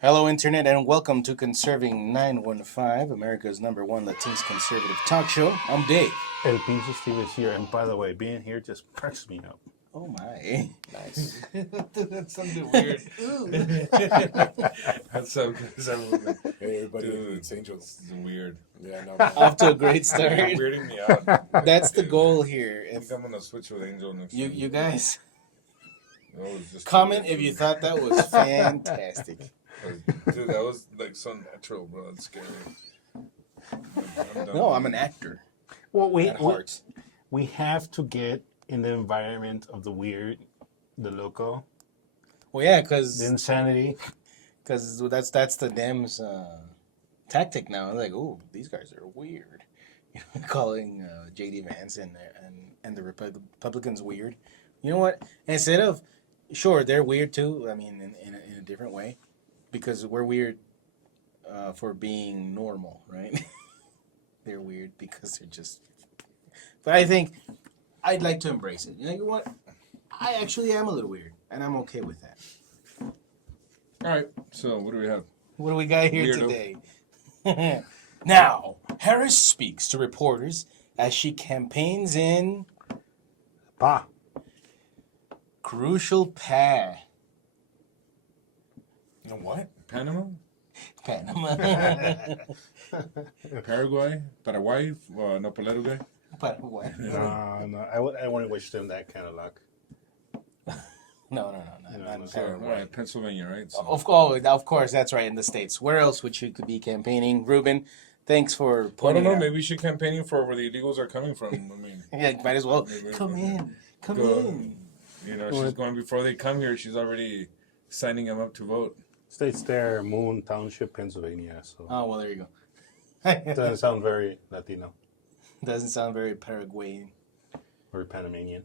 Hello, Internet, and welcome to Conserving 915, America's #1 Latinx conservative talk show. I'm Dave. El Pinche Steve is here, and by the way, being here just perks me up. Oh my. Nice. That sounded weird. That's so good. Hey, everybody, Dude, it's Angels. This is weird. Yeah, no. Off to a great start. You're weirding me out. That's the goal here. I think I'm gonna switch with Angel next time. You guys No, it was just comment if you thought that was fantastic. Dude, that was like so natural, bro. That's scary. No, I'm an actor. Well, At heart. we have to get in the environment of the weird, the loco, Well, yeah, the because insanity. that's the Dems' tactic now. Like, oh, these guys are weird. You know, calling J.D. Vance and the Republicans weird. You know what? Instead of, sure, they're weird too. I mean, in a different way, because we're weird for being normal, right? They're weird because they're just. But I think I'd like to embrace it. You know what? I actually am a little weird, and I'm okay with that. All right. So what do we have? What do we got here Weirdo. today? Now, Harris speaks to reporters as she campaigns in Crucial You know what? Panama, Panama. Paraguay, Paraguay, Nopaleruguay. Paraguay. No, I wouldn't wish them that kind of luck. No, not So, all Paraguay. right, Pennsylvania, right? So, Of course, that's right, in the States. Where else would you could be campaigning? Ruben, thanks for I don't pointing know. it out. Maybe we should campaigning for where the illegals are coming from. I mean, Yeah, might as well. Maybe- Come in. Come go- in. you know, she's going before they come here. She's already signing them up to vote. States there, Moon Township, Pennsylvania. So Oh, well, there you go. doesn't sound very Latino Doesn't sound very Paraguayan. or Panamanian.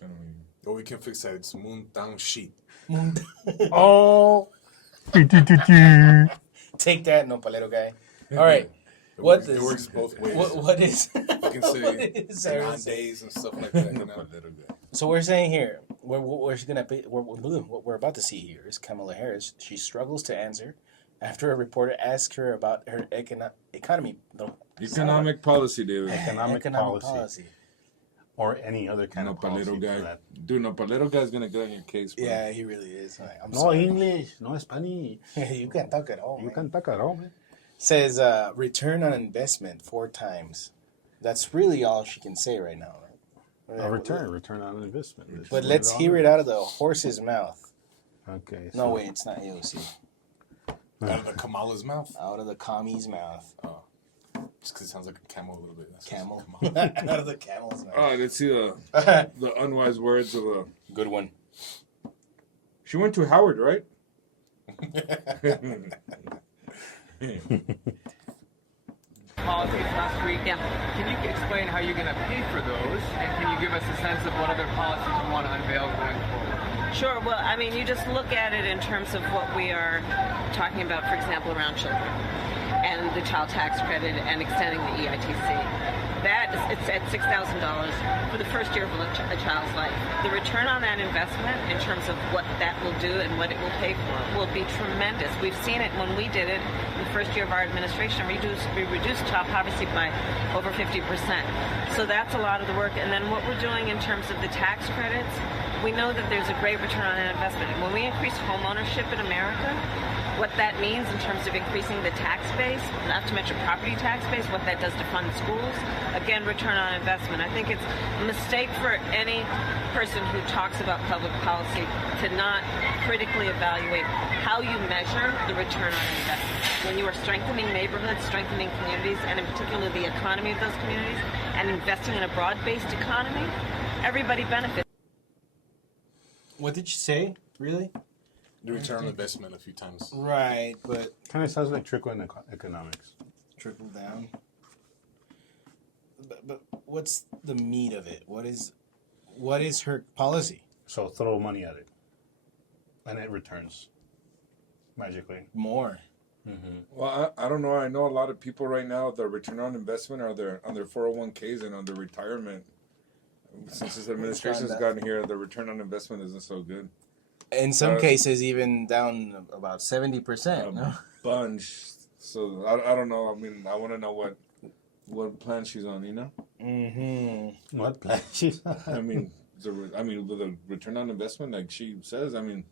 I don't know. Oh, we can fix that. It's Moon Down Sheet. Oh, Take that, Nopalero guy. All right. It What works, is- it works both ways. What is? You can what say is on Harris? days and stuff like that. You know? Nopaleruguay. So we're saying here, what we're about to see here is Kamala Harris. She struggles to answer after a reporter asks her about her Economic policy, David. economic economic policy. Or any other kind of policy. Nopalero for guy. that. Dude, Nopalero guy's gonna get on your case, bro. Yeah, he really is. Like, I'm No sorry. English, no Spanish. You can't talk at all. You man. can talk at all, man. Says return on investment 4 times. That's really all she can say right now. Right? A return on investment. But let's hear it out of the horse's mouth. Okay. No, wait, it's not AOC. Out of the Kamala's mouth. Out of the commie's mouth. Oh. Just because it sounds like a camel a little bit. That's Camel. Kamala. Out of the camel's mouth. Oh, let's see the unwise words of a. Good one. She went to Howard, right? Policies last week. Yeah. Can you explain how you're going to pay for those? And can you give us a sense of what other policies you want to unveil going forward? Sure. Well, I mean, you just look at it in terms of what we are talking about, for example, around children and the child tax credit and extending the EITC. That is, it's at $6,000 for the first year of a child's life. The return on that investment in terms of what that will do and what it will pay for will be tremendous. We've seen it when we did it in the first year of our administration. We reduced child poverty by over 50%. So that's a lot of the work. And then what we're doing in terms of the tax credits, we know that there's a great return on that investment. And when we increase home ownership in America, what that means in terms of increasing the tax base, not to mention property tax base, what that does to fund schools, again, return on investment. I think it's a mistake for any person who talks about public policy to not critically evaluate how you measure the return on investment. When you are strengthening neighborhoods, strengthening communities, and in particular the economy of those communities, and investing in a broad-based economy, everybody benefits. What did you say? Really? The return on investment a few times. Right, but Kind of sounds like trickle in economics. trickle down. But what's the meat of it? What is her policy? So throw money at it, and it returns magically. More. Well, I don't know. I know a lot of people right now, their return on investment are on their 401ks and on their retirement Since this administration's gotten here, the return on investment isn't so good. In some cases, even down about 70%. No? Bunch. So I don't know. I mean, I want to know what plan she's on. You know. Mm-hmm. What plan she's on? I mean, with a return on investment, like she says. I mean,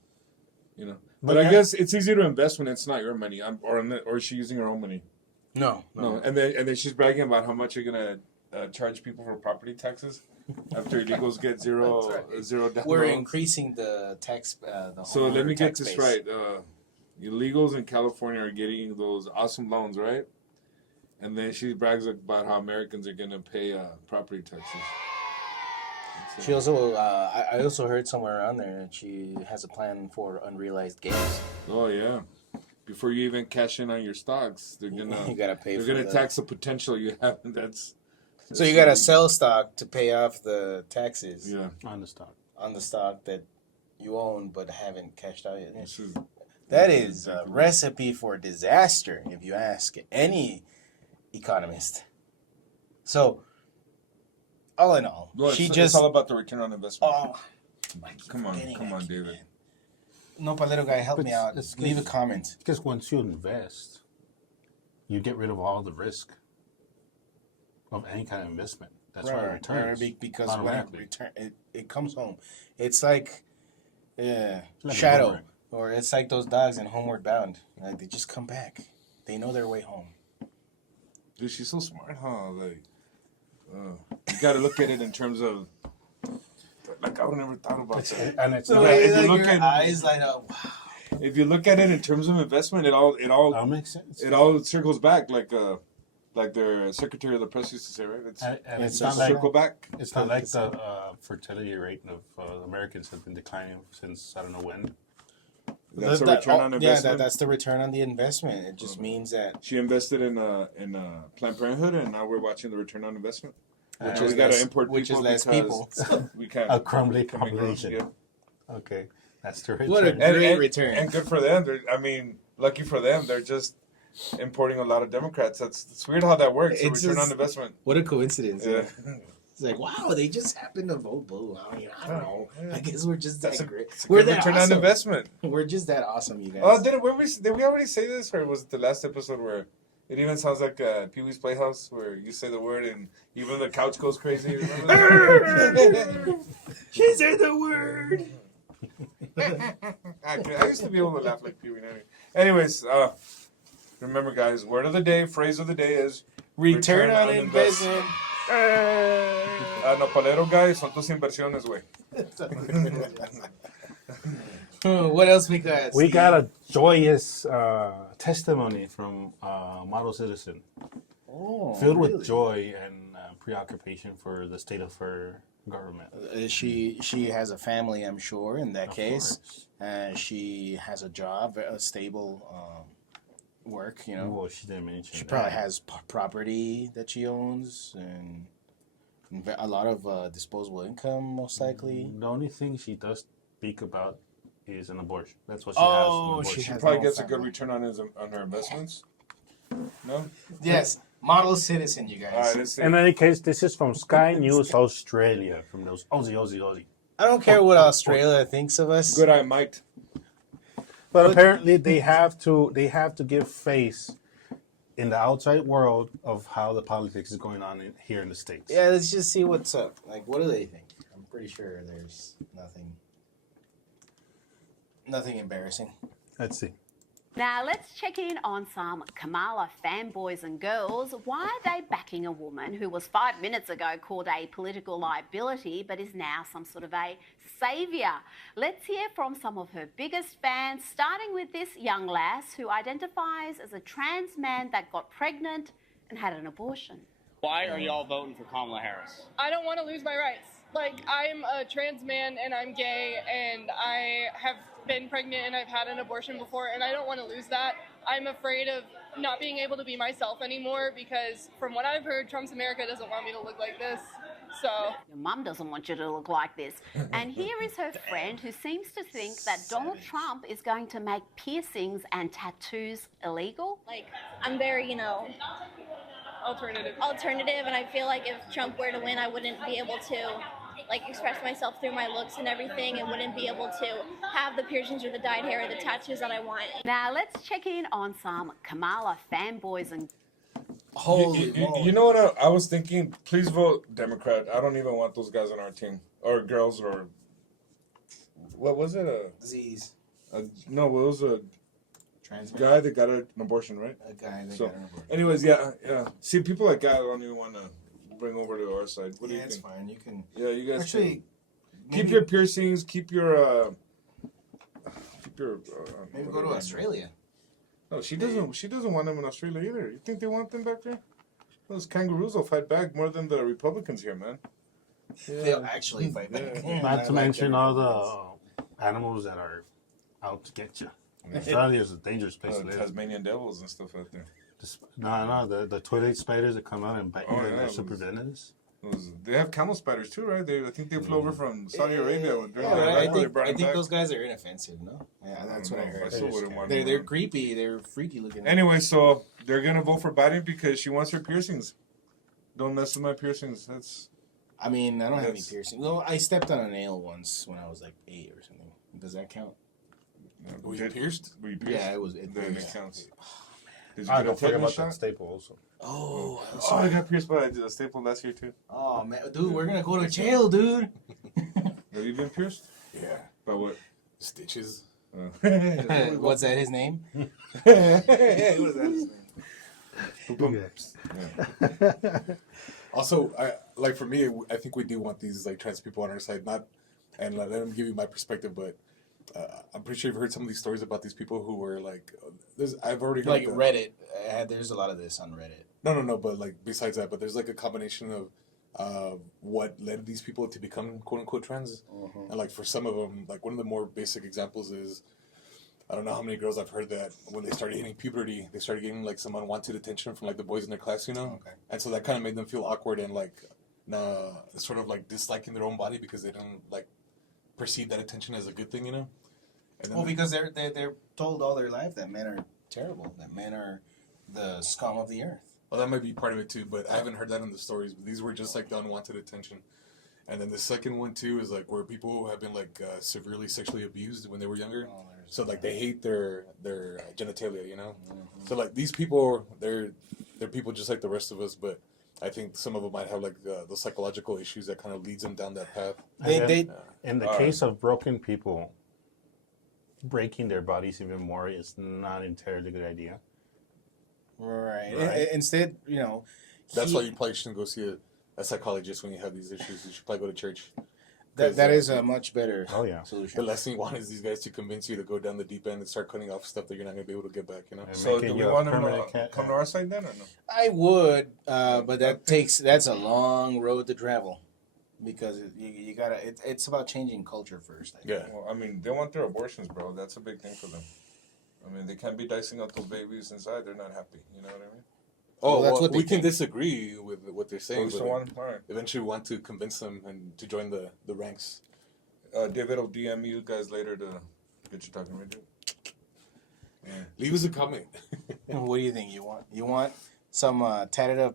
you know. But But I guess it's easy to invest when it's not your money, or is she using her own money? No. And then she's bragging about how much you're gonna charge people for property taxes after illegals get zero down. We're loans. increasing the tax. So let me get tax this base. right. Illegals in California are getting those awesome loans, right? And then she brags about how Americans are gonna pay property taxes. She also, I also heard somewhere around there that she has a plan for unrealized gains. Oh yeah. Before you even cash in on your stocks, they're gonna You gotta pay. they're gonna tax the potential you have. So you gotta sell stock to pay off the taxes Yeah. On the stock. on the stock that you own but haven't cashed out yet. This is That is a recipe for disaster, if you ask any economist. So, all in all, well, she it's just. all about the return on investment. Oh, come on, David. No, Palero guy, help But me out. it's- Leave a comment. Because once you invest, you get rid of all the risk of any kind of investment. That's why it returns. Because when it automatically. it comes home. It's like Like a Shadow, boomerang. or it's like those dogs in Homeward Bound. Like they just come back. They know their way home. Dude, she's so smart, huh? Like, you got to look at it in terms of, like, I would never thought about that. And it's So not, if you like look your at- eyes light up. If you look at it in terms of investment, it all that makes sense. it all circles back, like their Secretary of the Press used to say, right? And It's it's a not like circle back. it's not like the fertility rate of Americans has been declining since I don't know when. That's a return on investment. that's the return on the investment. It just means that She invested in Planned Parenthood, and now we're watching the return on investment. which we is gotta less, import which is people less because people. we can't. A crumbly come and grow. population. Yeah. Okay, that's the return. What a great return. And good for them. I mean, lucky for them. They're just importing a lot of Democrats. It's weird how that works. A It's return just- on investment. What a coincidence. Yeah. It's like, wow, they just happened to vote blue. I mean, I don't know. I guess we're just That's that a, great. it's a We're good that return on awesome. investment. We're just that awesome, you guys. Oh, did we already say this, or was it the last episode where it even sounds like Pee Wee's Playhouse, where you say the word and even the couch goes crazy? Remember? She said the word. I used to be able to laugh like Pee Wee. Anyways, remember, guys, word of the day, phrase of the day is Return on investment. Nopalero, guys, son tus inversiones, güey. What else we got? We Steve? got a joyous testimony from a model citizen, filled with joy and preoccupation for the state of her government. She has a family, I'm sure. In that Of case, course. she has a job, a stable work. You know, Well, she didn't mention she that. probably has property that she owns and a lot of disposable income, most likely. The only thing she does speak about is an abortion. That's what she Oh, has. An she abortion. has- Probably no gets a family. good return on her investments. No? Yes, model citizen, you All guys. right, let's see. In any case, this is from Sky News Australia, from those Aussie. I don't care what Australia thinks of us. Good, I might. But apparently, they have to give face in the outside world of how the politics is going on here in the States. Yeah, let's just see what's up. Like, what do they think? I'm pretty sure there's nothing embarrassing. Let's see. Now let's check in on some Kamala fanboys and girls. Why are they backing a woman who was 5 minutes ago called a political liability but is now some sort of a saviour? Let's hear from some of her biggest fans, starting with this young lass who identifies as a trans man that got pregnant and had an abortion. Why are y'all voting for Kamala Harris? I don't want to lose my rights. Like, I'm a trans man and I'm gay and I have been pregnant and I've had an abortion before and I don't want to lose that. I'm afraid of not being able to be myself anymore because from what I've heard, Trump's America doesn't want me to look like this. So Your mum doesn't want you to look like this. And here is her friend who seems to think that Donald Trump is going to make piercings and tattoos illegal. Like, I'm very, alternative. alternative, and I feel like if Trump were to win, I wouldn't be able to like express myself through my looks and everything, and wouldn't be able to have the piercings or the dyed hair or the tattoos that I want. Now let's check in on some Kamala fanboys and Holy moly. You know what I was thinking? Please vote Democrat. I don't even want those guys on our team. Or girls, or... What was it? Disease. No, it was a Trans guy that got an abortion, right? A guy that So, got an abortion. anyways, yeah. See, people like that I don't even want to bring over to our side. What do you It's think? fine. You can... Yeah, you guys Actually, keep your piercings, keep your... maybe go to Australia. No, she doesn't want them in Australia either. You think they want them back there? Those kangaroos will fight back more than the Republicans here, man. They'll actually fight back. Not to mention all the animals that are out to get you. Australia is a dangerous place to live. Tasmanian devils and stuff out there. The toilet spiders that come out and bite you, they're super venomous. They have camel spiders too, right? I think they flew over from Saudi Arabia. I think those guys are inoffensive, no? Yeah, that's what I heard. I still wouldn't want They're creepy. They're freaky looking. Anyway, so they're gonna vote for Biden because she wants her piercings. Don't mess with my piercings. I mean, I don't have any piercing. No, I stepped on a nail once when I was like 8 or something. Does that count? Were you pierced? Yeah, it was. It counts. Don't forget about that staple also. Oh, I got pierced by a staple last year too. Oh man, dude, we're gonna go to jail, dude. Have you been pierced? Yeah. By what? Stitches. What's that? His name? What is that? Also, for me, I think we do want these like trans people on our side, not and let them give you my perspective, but I'm pretty sure you've heard some of these stories about these people who were like, I've already heard like Reddit. There's a lot of this on Reddit. No, but like besides that, but there's like a combination of what led these people to become quote unquote trans, and like for some of them, like one of the more basic examples is, I don't know how many girls I've heard that when they started hitting puberty, they started getting like some unwanted attention from like the boys in their class, you know? Okay. And so that kind of made them feel awkward and like, sort of like disliking their own body because they didn't like perceive that attention as a good thing, you know? And then because they're told all their life that men are terrible, that men are the scum of the earth. Well, that might be part of it too, but I haven't heard that in the stories. But these were just like the unwanted attention. And then the second one too is like where people have been like severely sexually abused when they were younger. So like they hate their genitalia, you know. So like these people, they're people just like the rest of us, but I think some of them might have like the psychological issues that kind of leads them down that path. In the case of broken people, breaking their bodies even more is not entirely a good idea. Right. Instead, you know, that's why you probably shouldn't go see a psychologist when you have these issues. You should probably go to church. That is a much better solution. The last thing you want is these guys to convince you to go down the deep end and start cutting off stuff that you're not going to be able to get back, you know? So do we want them to come to our side then or no? I would, but that's a long road to travel. Because you gotta, it's about changing culture first. Yeah. Well, I mean, they want their abortions, bro. That's a big thing for them. I mean, they can't be dicing up those babies inside. They're not happy. You know what I mean? Oh, that's what we can disagree with what they're saying. But all right. Eventually, we want to convince them and to join the ranks. David will DM you guys later to get you talking right, dude. Yeah. Leave us a comment. What do you think? You want some tatted up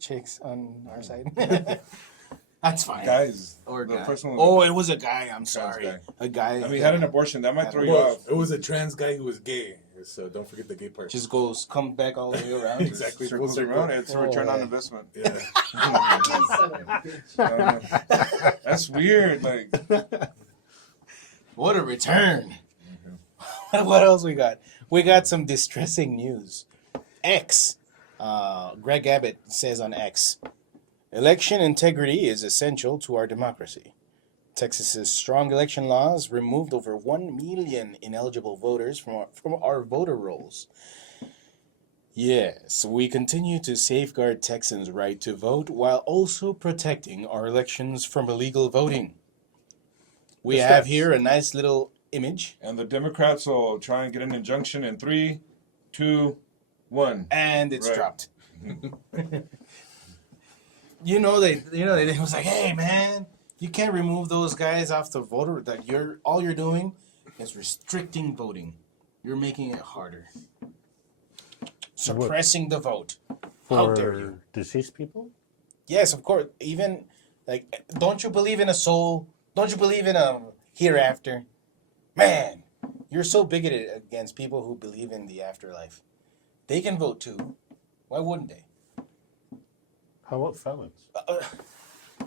chicks on our side? That's fine. Guys. Or the guy. first one Oh, it was a guy. I'm sorry. Guy. A guy. I mean, he had an abortion. That might throw you off. It was a trans guy who was gay. So don't forget the gay part. Just come back all the way around. Exactly. Circles around. It's a return on investment. Yeah. That's weird. Like, what a return. What else we got? We got some distressing news. X. Greg Abbott says on X, election integrity is essential to our democracy. Texas's strong election laws removed over 1 million ineligible voters from our voter rolls. Yes, we continue to safeguard Texans' right to vote while also protecting our elections from illegal voting. We have here a nice little image. And the Democrats will try and get an injunction in 3, 2, 1. And it's dropped. It was like, hey man, you can't remove those guys off the voter. That all you're doing is restricting voting. You're making it harder. Suppressing the vote. How dare you? Deceased people? Yes, of course. Even Like, don't you believe in a soul? Don't you believe in a hereafter? Man, you're so bigoted against people who believe in the afterlife. They can vote too. Why wouldn't they? How about felons?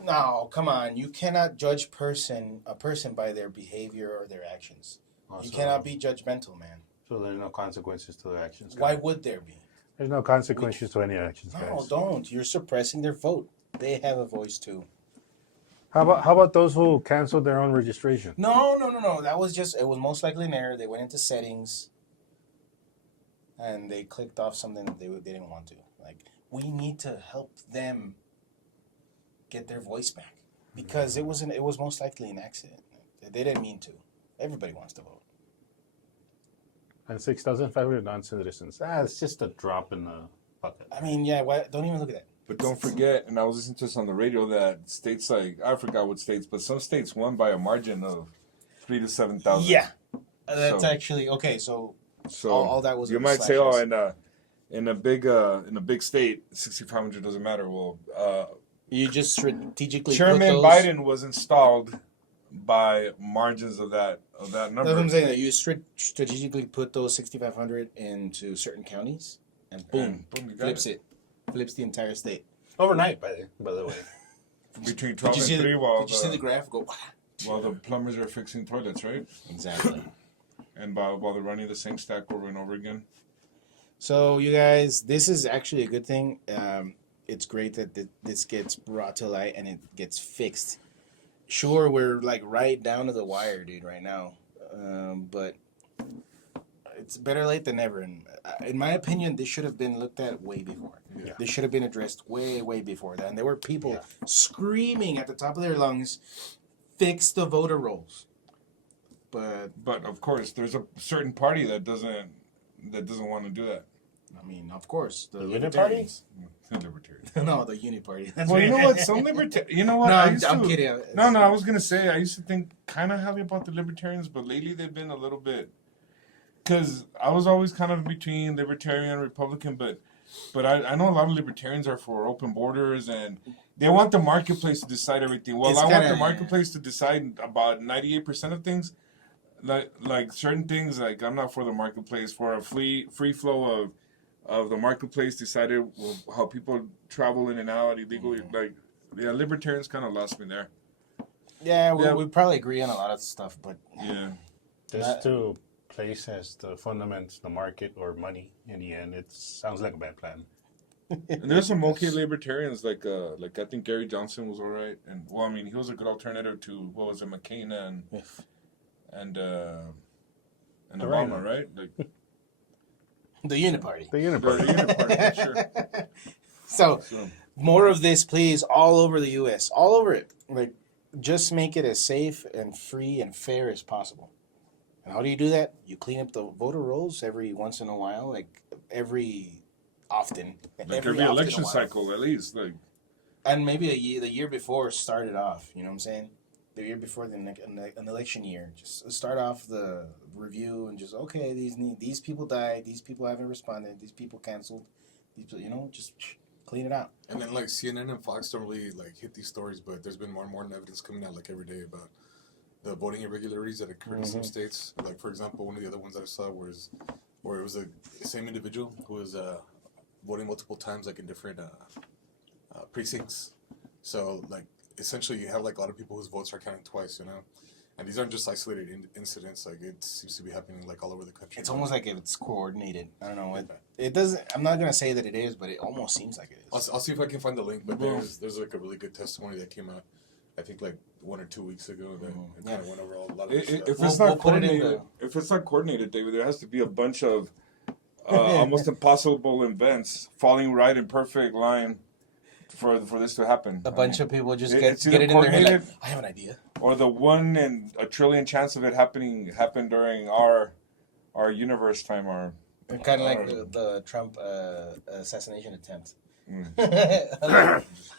No, come on. You cannot judge a person by their behavior or their actions. You cannot be judgmental, man. So there's no consequences to their actions. Why would there be? There's no consequences to any actions, guys. No, don't. You're suppressing their vote. They have a voice too. How about those who canceled their own registration? No. That was it was most likely an error. They went into settings and they clicked off something that they didn't want to. Like, we need to help them get their voice back because it was most likely an accident. They didn't mean to. Everybody wants to vote. And 6,500 non-citizens. It's just a drop in the bucket. I mean, yeah, don't even look at that. But don't forget, and I was listening to this on the radio, that states like, I forgot what states, but some states won by a margin of 3,000 to 7,000. Yeah, that's actually okay. So all that was. You might say, oh, in a big state, 6,500 doesn't matter. Well, you just strategically. Chairman Biden was installed by margins of that number. That's what I'm saying. That you strategically put those 6,500 into certain counties, and boom, flips the entire state overnight. By the way, between 12 and 3, did you see the graph go? While the plumbers are fixing toilets, right? Exactly. And while they're running the same stack over and over again. So you guys, this is actually a good thing. It's great that this gets brought to light and it gets fixed. Sure, we're like right down to the wire, dude, right now. But it's better late than never. And in my opinion, this should have been looked at way before. Yeah. This should have been addressed way, way before that. And there were people screaming at the top of their lungs, fix the voter rolls. But of course, there's a certain party that doesn't want to do that. I mean, of course, the Libertarians. The Libertarians. No, the Uni Party. That's well, you know what? Some Libertarians. You know what? No, I'm kidding. No, I was gonna say I used to think kind of highly about the Libertarians, but lately they've been a little bit. Because I was always kind of between Libertarian and Republican, but I know a lot of Libertarians are for open borders and they want the marketplace to decide everything. Well, I want the marketplace to decide about 98% of things. Like certain things, like I'm not for the marketplace. For a free flow of the marketplace decided how people travel in and out illegally. Like, yeah, Libertarians kind of lost me there. Yeah, we probably agree on a lot of stuff, but yeah, just to place as the fundamentals, the market or money. In the end, it sounds like a bad plan. And there's some okay libertarians, like I think Gary Johnson was all right, and well, I mean, he was a good alternative to what was it, McCain and Obama, right? Like the Uniparty. The Uniparty, sure. So more of this, please, all over the U.S., all over it. Like, just make it as safe and free and fair as possible. And how do you do that? You clean up the voter rolls every once in a while, like every often. Like every election cycle, at least. Like, and maybe the year before started off, you know what I'm saying? The year before an election year, just start off the review and just, okay, these people died, these people haven't responded, these people canceled, these people, just clean it out. And then like CNN and Fox don't really like hit these stories, but there's been more and more evidence coming out like every day about the voting irregularities that occurred in some states. Like, for example, one of the other ones that I saw was where it was the same individual who was voting multiple times, like in different precincts. So, like, essentially, you have like a lot of people whose votes are counting twice, and these aren't just isolated incidents. Like, it seems to be happening like all over the country. It's almost like it's coordinated. I don't know. It doesn't. I'm not gonna say that it is, but it almost seems like it is. I'll see if I can find the link. But there's like a really good testimony that came out, I think like 1 or 2 weeks ago. That kind of went over a lot of stuff. If it's not coordinated, David, there has to be a bunch of almost impossible events falling right in perfect line for this to happen. A bunch of people just get it in their head like, I have an idea. Or the 1 in a trillion chance of it happened during our universe time, or kind of like the Trump assassination attempt.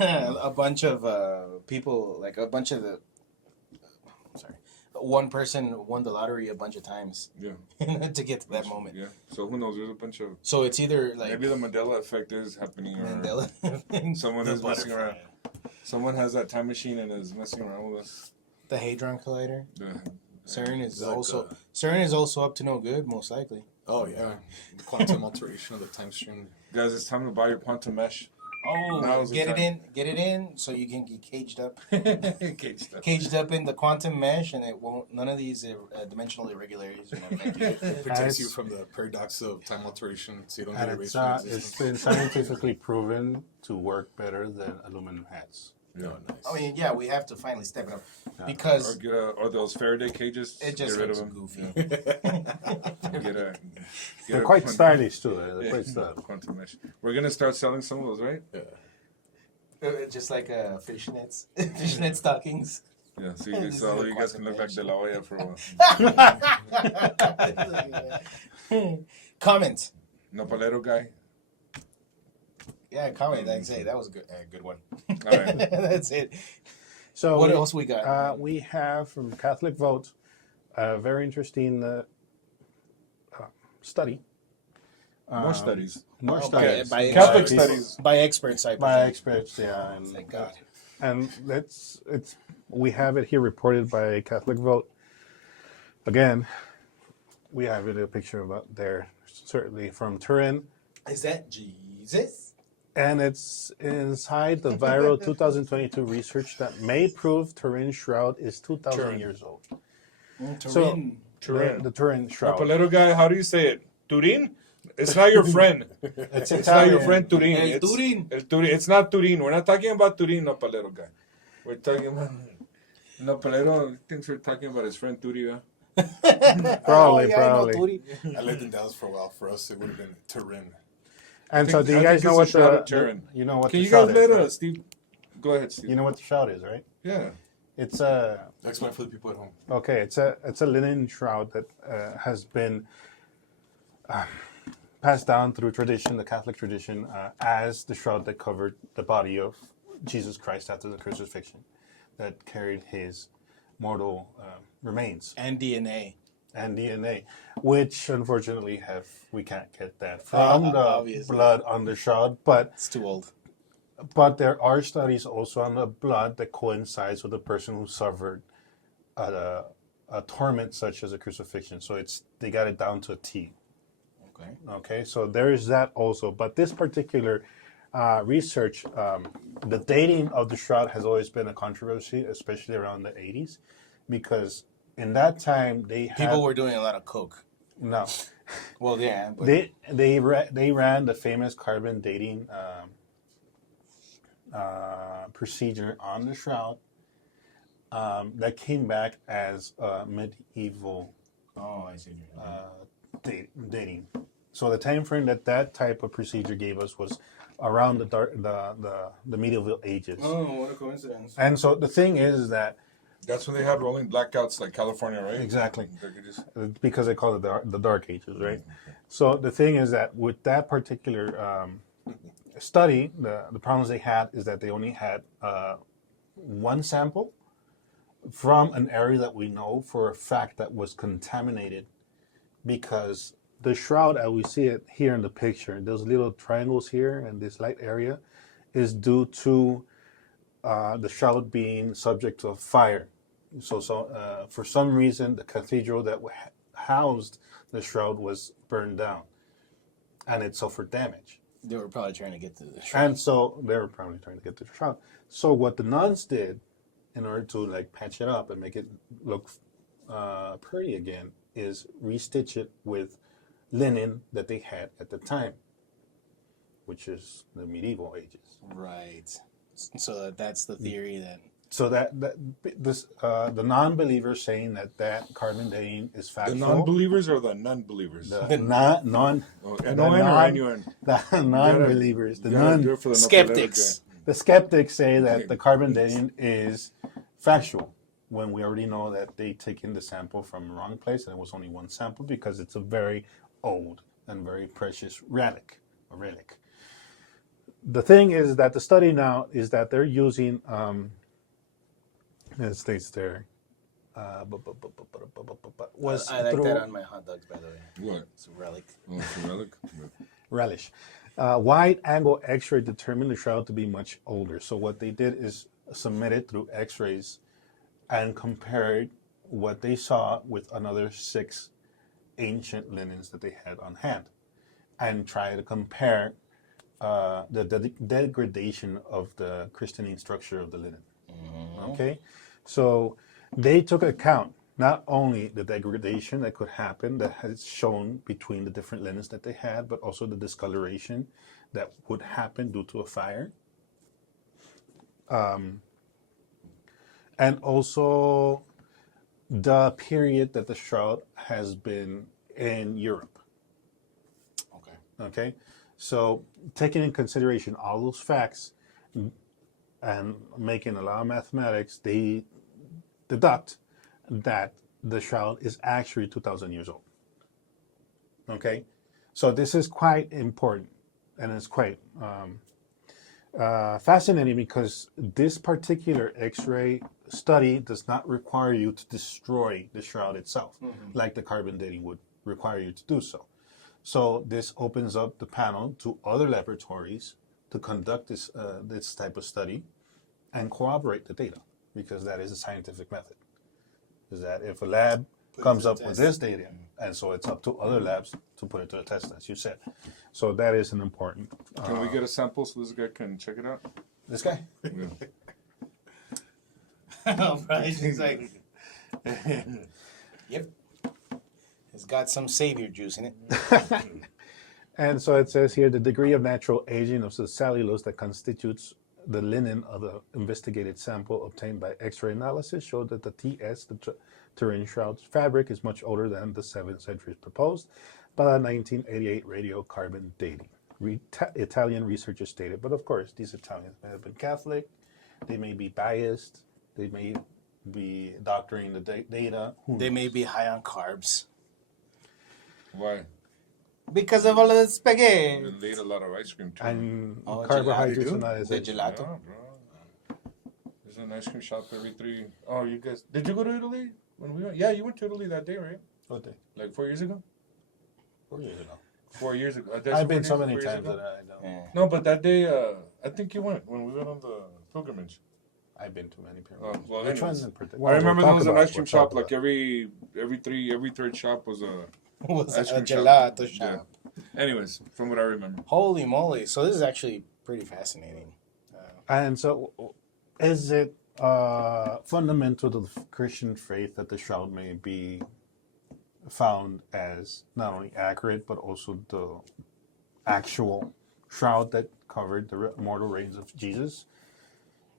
A bunch of people, like a bunch of one person won the lottery a bunch of times. Yeah. To get to that moment. Yeah. So who knows? There's a bunch of. So it's either like maybe the Mandela effect is happening, or someone is messing around. Someone has that time machine and is messing around with us. The Hadron Collider. Yeah. CERN is Like, also CERN is also up to no good, most likely. Oh yeah, the quantum alteration of the time stream. Guys, it's time to buy your quantum mesh. Oh, Now's the time. get it in, so you can get caged up, Caged up. caged up in the quantum mesh, and it won't. None of these dimensional irregularities are gonna affect you. It protects you from the paradox of time alteration, so you don't get And erased from it's existence. been scientifically proven to work better than aluminum hats. Yeah. Oh, nice. I mean, yeah, we have to finally step it up Yeah. because Or those Faraday cages. it just get rid looks of them. goofy. They're quite stylish too. They're quite stylish. Quantum mesh. We're gonna start selling some of those, right? Just like fishnets, fishnet stockings. Yeah. So This so is a you guys can look like quantum De La Hoya for a while. Comment. Nopalero guy. Yeah, comment. I'd say that was a good one. All right. That's it. So What else we got? We have from Catholic Vote a very interesting study. More studies. More Oh, studies. by Catholic experts. studies. By experts, I By presume. experts, yeah. And, Thank God. and we have it here reported by Catholic Vote. Again, we have it a picture of up there, certainly from Turin. Is that Jesus? And it's inside the viral 2022 research that may prove Turin Shroud is 2,000 Turin. years old. Turin. Turin. The Turin Shroud. Nopalero guy, how do you say it? Turin? It's not your friend. It's It's not your Italian. friend Turin. El It's Turin. El Turin. It's not Turin. We're not talking about Turin, Nopalero guy. We're talking about Nopalero thinks we're talking about his friend Turi. Huh? Probably, I know probably. Turi. I lived in Dallas for a while. For us, it would have been Turin. And I so, think- do you I guys think know it's what a Shroud of the Turin. you know what Can the you guys shroud let is? us, Steve? Go ahead, Steve. You know what the shroud is, right? Yeah. It's Explain for the people at home. okay. It's a linen shroud that has been passed down through tradition, the Catholic tradition, as the shroud that covered the body of Jesus Christ after the crucifixion, that carried his mortal remains And DNA. and DNA, which unfortunately we can't get that from the Obviously. blood on the shroud, but It's too old. there are studies also on the blood that coincides with the person who suffered a torment such as a crucifixion. So they got it down to a T. Okay. Okay, so there is that also. But this particular research, the dating of the shroud has always been a controversy, especially around the 80s, because in that time they had People were doing a lot of coke. no. Well, yeah. But They ran the famous carbon dating procedure on the shroud that came back as medieval oh, I see. dating. So the time frame that type of procedure gave us was around the medieval ages. Oh, what a coincidence. And so the thing is that That's when they had rolling blackouts like California, right? exactly They could just- because they call it the dark ages, right? So the thing is that with that particular study, the problems they had is that they only had one sample from an area that we know for a fact that was contaminated, because the shroud, as we see it here in the picture, those little triangles here and this light area, is due to the shroud being subject to fire. So for some reason, the cathedral that housed the shroud was burned down, and it suffered damage. They were probably trying to get to the shroud. And so they were probably trying to get to the shroud. So what the nuns did, in order to like patch it up and make it look pretty again, is restitch it with linen that they had at the time, which is the medieval ages. Right. So that's the theory that. So the non-believers saying that carbon dating is The factual. non-believers or the non-believers? The non Oh, the N-O-N or non- N-U-N? the non-believers, the You gotta do non it for the Skeptics. the skeptics say that the carbon dating is factual, when we already know that they taken the sample from the wrong place and it was only one sample because it's a very old and very precious relic. The thing is that the study now is that they're using it states there was I like through that on my hot dogs, by the way. What? It's a relic. Oh, it's a relic? relish. Wide-angle X-ray determined the shroud to be much older. So what they did is submit it through X-rays and compared what they saw with another 6 ancient linens that they had on hand, and try to compare the degradation of the crystalline structure of the linen. Okay, so they took account not only the degradation that could happen that has shown between the different linens that they had, but also the discoloration that would happen due to a fire. And also the period that the shroud has been in Europe. Okay, so taking in consideration all those facts and making a lot of mathematics, they deduct that the shroud is actually 2,000 years old. Okay, so this is quite important, and it's quite fascinating because this particular X-ray study does not require you to destroy the shroud itself, like the carbon dating would require you to do so. So this opens up the panel to other laboratories to conduct this type of study and corroborate the data, because that is a scientific method. Is that if a lab comes up with this data, and so it's up to other labs to put it to the test, as you said. So that is an important. Can we get a sample so this guy can check it out? This guy? Right? He's like, yep. It's got some savior juice in it. And so it says here, the degree of natural aging of the cellulose that constitutes the linen of the investigated sample obtained by X-ray analysis showed that the Turin shroud fabric is much older than the 7th century proposed by the 1988 radiocarbon dating. Italian researchers stated, but of course, these Italians may have been Catholic, they may be biased, they may be doctoring the data. They may be high on carbs. Why? Because of all of the spaghetti. They ate a lot of ice cream too. And carbohydrates and that is the it. gelato. Yeah, bro. There's an ice cream shop every 3. Oh, you guys, did you go to Italy when we went? Yeah, you went to Italy that day, right? What day? Like 4 years ago. 4 years ago. 4 years ago. I've been so many times that I don't. Yeah. No, but that day, I think you went when we went on the pilgrimage. I've been to many pyramids. Well, Which one anyways, in particular? I Well, remember we'll there was talk an about ice it. cream We'll talk shop. Like about every third shop was a Was ice a cream gelato shop. shop. Anyways, from what I remember. Holy moly. So this is actually pretty fascinating. And so, is it fundamental to the Christian faith that the shroud may be found as not only accurate, but also the actual shroud that covered the mortal reigns of Jesus?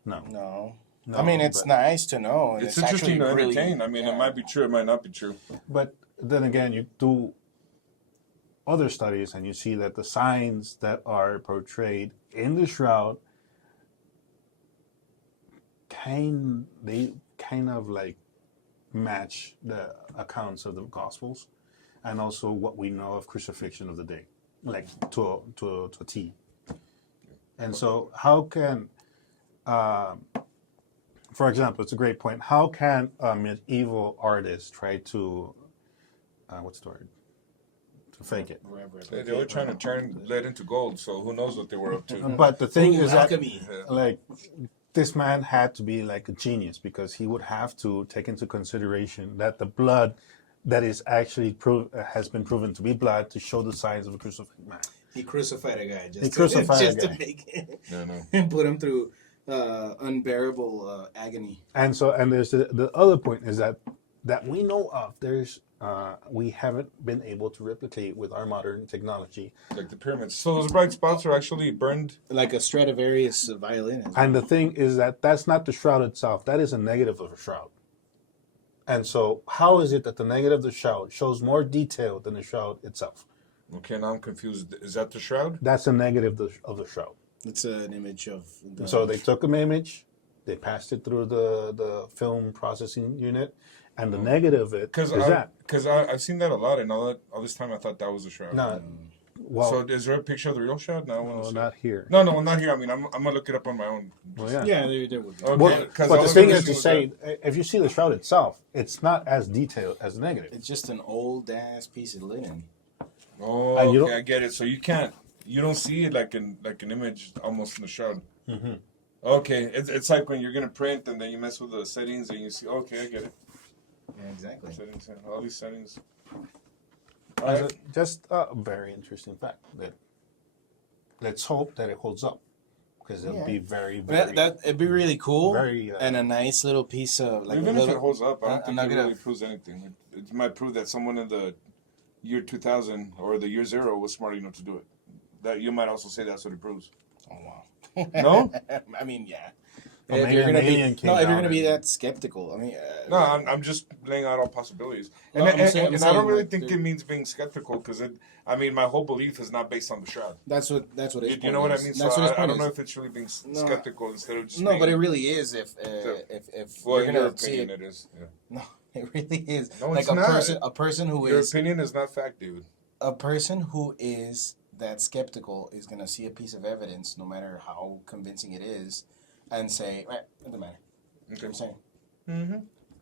No. No. No, I mean, it's but- nice to know. And It's interesting actually to really, entertain. I mean, yeah. it might be true, it might not be true. But then again, you do other studies and you see that the signs that are portrayed in the shroud they kind of like match the accounts of the Gospels and also what we know of crucifixion of the day, like to a T. And so how can, for example, it's a great point. How can a medieval artist try to, what's the word? To fake it. They were trying to turn lead into gold, so who knows what they were up to. But the thing is that, alchemy. like, this man had to be like a genius because he would have to take into consideration that the blood that is actually has been proven to be blood to show the signs of a crucified man. He crucified a guy just, He crucified just a to guy. make it Yeah, no. and put him through unbearable agony. And so, and there's the other point is that we know of. There's we haven't been able to replicate with our modern technology. Like the pyramids. So those bright spots are actually burned. Like a Stradivarius violin. And the thing is that that's not the shroud itself. That is a negative of a shroud. And so, how is it that the negative of the shroud shows more detail than the shroud itself? Okay, now I'm confused. Is that the shroud? That's a negative of the shroud. It's an image of. So they took an image, they passed it through the film processing unit, and the negative of it is that. Because I've seen that a lot, and all this time I thought that was a shroud. No, well, So is there a picture of the real shroud? No, I want to no, see. not here. No, not here. I mean, I'm gonna look it up on my own. Well, yeah. Yeah, there would be. Okay. Well, 'cause but all the I'm thing gonna is to see say, was if you see the shroud itself, it's not as detailed as the negative. It's just an old ass piece of linen. Oh, And you okay, don't- I get it. So you can't you don't see it like an image almost in the shroud. Mm-hmm. Okay, it's like when you're gonna print and then you mess with the settings and you see. Okay, I get it. Yeah, exactly. Settings, all these settings. Just a very interesting fact that let's hope that it holds up because it'll be very, very. It'd be really cool. Very and a nice little piece of like. Even a if little, it holds up, I don't think it gonna, really proves anything. It might prove that someone in the year 2000 or the year 0 was smart enough to do it. That you might also say that's what it proves. Oh wow. No? I mean, yeah. Well, if you're gonna be and- that skeptical, I mean. No, I'm just laying out all possibilities, and, No, I'm and, saying- and I'm I don't saying really that think it means being skeptical because my whole belief is not based on the shroud. That's what his You point know what I is. mean? That's So what his I point don't know is. if it's really being No, skeptical instead of just. No, being, but it really is. If well, you're in your gonna see opinion, it, it is. Yeah. no, it really is. No, like it's a not. person who Your is opinion is not fact, dude. a person who is that skeptical is gonna see a piece of evidence, no matter how convincing it is, and say, "Right, it doesn't matter." You know what I'm saying. Mm-hmm.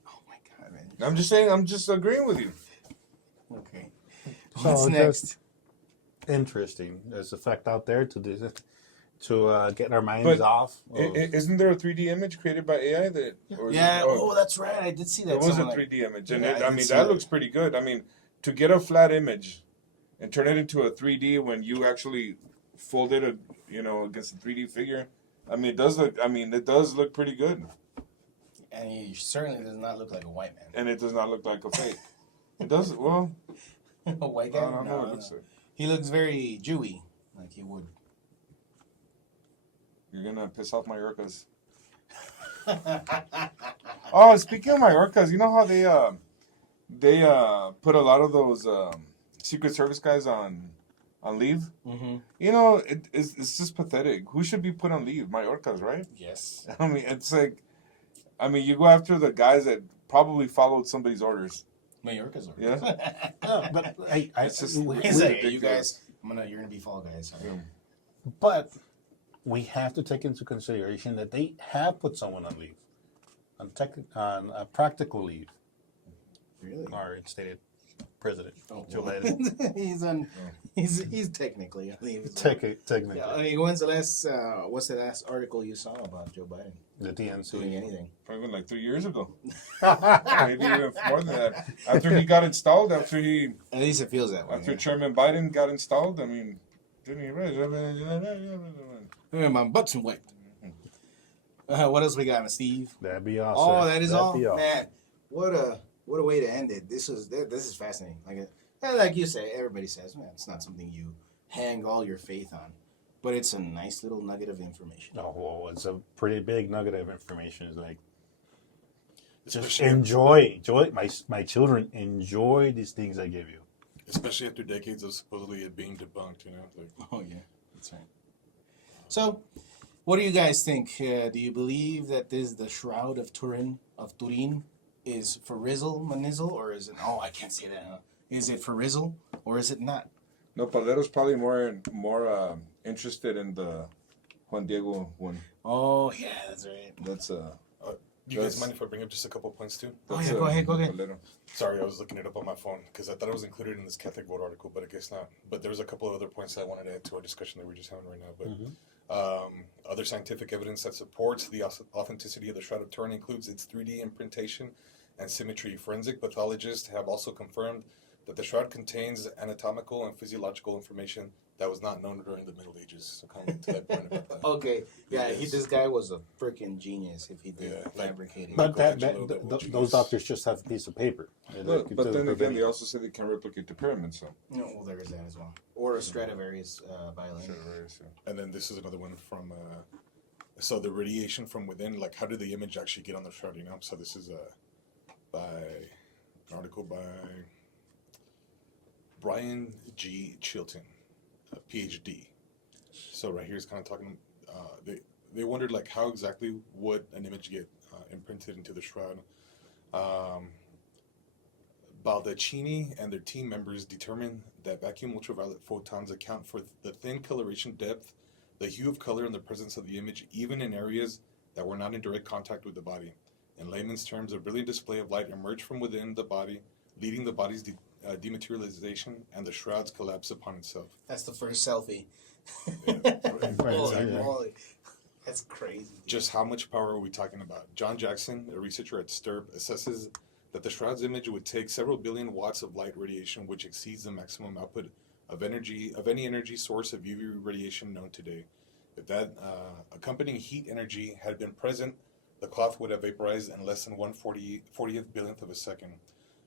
Oh my god, man. I'm just saying. I'm just agreeing with you. Okay. So What's just next? Interesting. There's a fact out there to do get our minds But off. Isn't there a 3D image created by AI that? Or is Yeah. it- Oh, that's right. I did see that. It was a somewhere. 3D image, and Yeah, I I did mean see that that. looks pretty good. I mean, to get a flat image and turn it into a 3D when you actually fold it, against a 3D figure. I mean, it does look. I mean, it does look pretty good, And he certainly does not look like a white man. and it does not look like a fake. It does well. A white I guy? don't know. No, It looks like He looks very Jewy, like he would. you're gonna piss off my orcas. Oh, speaking of my orcas, you know how they put a lot of those Secret Service guys on leave? Mm-hmm. It's just pathetic. Who should be put on leave? My orcas, right? Yes. I mean, it's like, you go after the guys that probably followed somebody's orders. Mayorkas are. Yeah. No, but It's just He's like, you ridiculous. guys, you're gonna be fall guys. Yeah. But we have to take into consideration that they have put someone on leave, on a practical leave. Really? Our stated president, Oh, Joe well. Biden. He's on. He's technically. I mean, Technically, yeah, I mean, what's the last article you saw about Joe Biden the doing DNC. anything? Probably like 3 years ago. Maybe even more than that. After he got installed, At least it feels that way. after Chairman Biden got installed, I mean, didn't he really? Yeah. My butt's wet. What else we got, Steve? That'd be all. Oh, sir. that is That'd all. be all. Man, what a way to end it. This is fascinating. Like you say, everybody says, man, it's not something you hang all your faith on, but it's a nice little nugget of information. Oh, well, it's a pretty big nugget of information. It's like, just Especially- enjoy. My children, enjoy these things I give you. Especially after decades of supposedly it being debunked, Like, Oh yeah, that's right. So, what do you guys think? Do you believe that the Shroud of Turin is for Rizzle Manizzle, or is it? Oh, I can't say that. Huh? Is it for Rizzle, or is it not? No, Palero's probably more interested in the Juan Diego one. Oh yeah, that's right. That's do you guys That's- mind if I bring up just a couple points too? Oh yeah, go ahead. Palero. Sorry, I was looking it up on my phone because I thought it was included in this Catholic Vote article, but I guess not. But there was a couple of other points that I wanted to add to our discussion that we're just having right now. But other scientific evidence that supports the authenticity of the Shroud of Turin includes its 3D imprintation and symmetry. Forensic pathologists have also confirmed that the shroud contains anatomical and physiological information that was not known during the Middle Ages. So kind of to that point about that. Okay, yeah, Yes. this guy was a freaking genius if he did Yeah, like- fabricate it. But Michelangelo, that will those doctors just have a piece of paper. But then again, they also say they can replicate the pyramid, so. No, well, there is that as well. Or a Stradivarius violin. And then this is another one from, so the radiation from within, like how did the image actually get on the shroud, So this is an article by Brian G. Chilton, a PhD. So right here is kind of talking, they wondered like how exactly would an image get imprinted into the shroud. Baldacchini and their team members determined that vacuum ultraviolet photons account for the thin coloration depth, the hue of color, and the presence of the image, even in areas that were not in direct contact with the body. In layman's terms, a brilliant display of light emerged from within the body, leading the body's dematerialization and the shroud's collapse upon itself. That's the first selfie. Holy yeah. moly. That's crazy. Just how much power are we talking about? John Jackson, a researcher at STIRP, assesses that the Shroud's image would take several billion watts of light radiation, which exceeds the maximum output of any energy source of UV radiation known today. If that accompanying heat energy had been present, the cloth would have vaporized in less than 1/40th billionth of a second.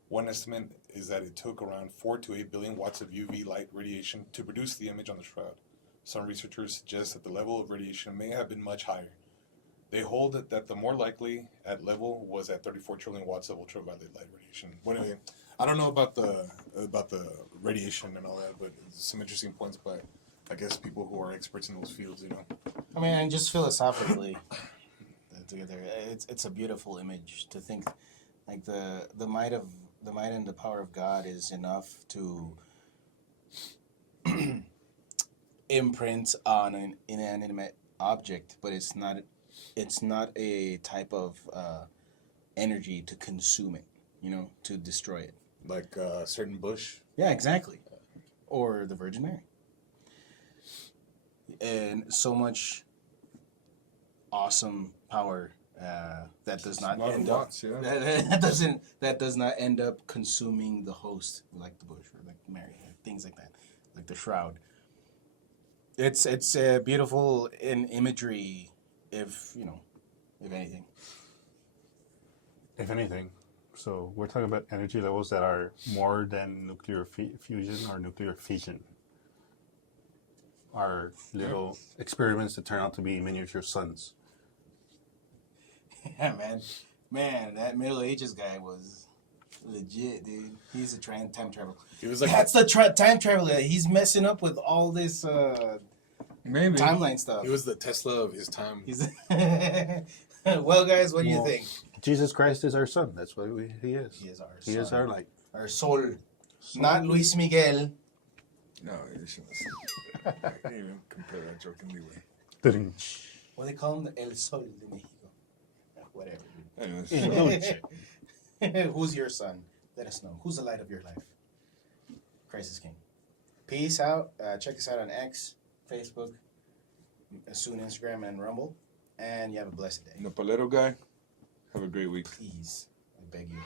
One estimate is that it took around 4 to 8 billion watts of UV light radiation to produce the image on the Shroud. Some researchers suggest that the level of radiation may have been much higher. They hold that the more likely at level was at 34 trillion watts of ultraviolet light radiation. Well, anyway, I don't know about the radiation and all that, but some interesting points by, I guess, people who are experts in those fields. I mean, and just philosophically, together, it's a beautiful image to think, like the might and the power of God is enough to imprint on an inanimate object, but it's not a type of energy to consume it, to destroy it. Like a certain bush. Yeah, exactly. Or the Virgin Mary. And so much awesome power that does not end up that does not end up consuming the host, like the bush or like Mary, things like that, like the Shroud. It's beautiful in imagery, if anything. If anything. So we're talking about energy levels that are more than nuclear fusion or nuclear fission. Our little experiments that turn out to be miniature suns. Yeah, man, that Middle Ages guy was legit, dude. He's a time traveler. He was like, That's the time traveler. He's messing up with all this timeline stuff. He was the Tesla of his time. Well, guys, what do you think? Jesus Christ is our sun. That's what he is. He is our He sun. is our light. Our soul. Not Luis Miguel. No, you shouldn't. I can't even compare that jokingly with. What they call him? The El Sol de Mexico. Whatever. Anyways, Who's your son? Let us know. Who's the light of your life? Christ is King. Peace out. Check us out on X, Facebook, soon Instagram and Rumble. And you have a blessed day. Nopalero guy, have a great week. Please, I beg you.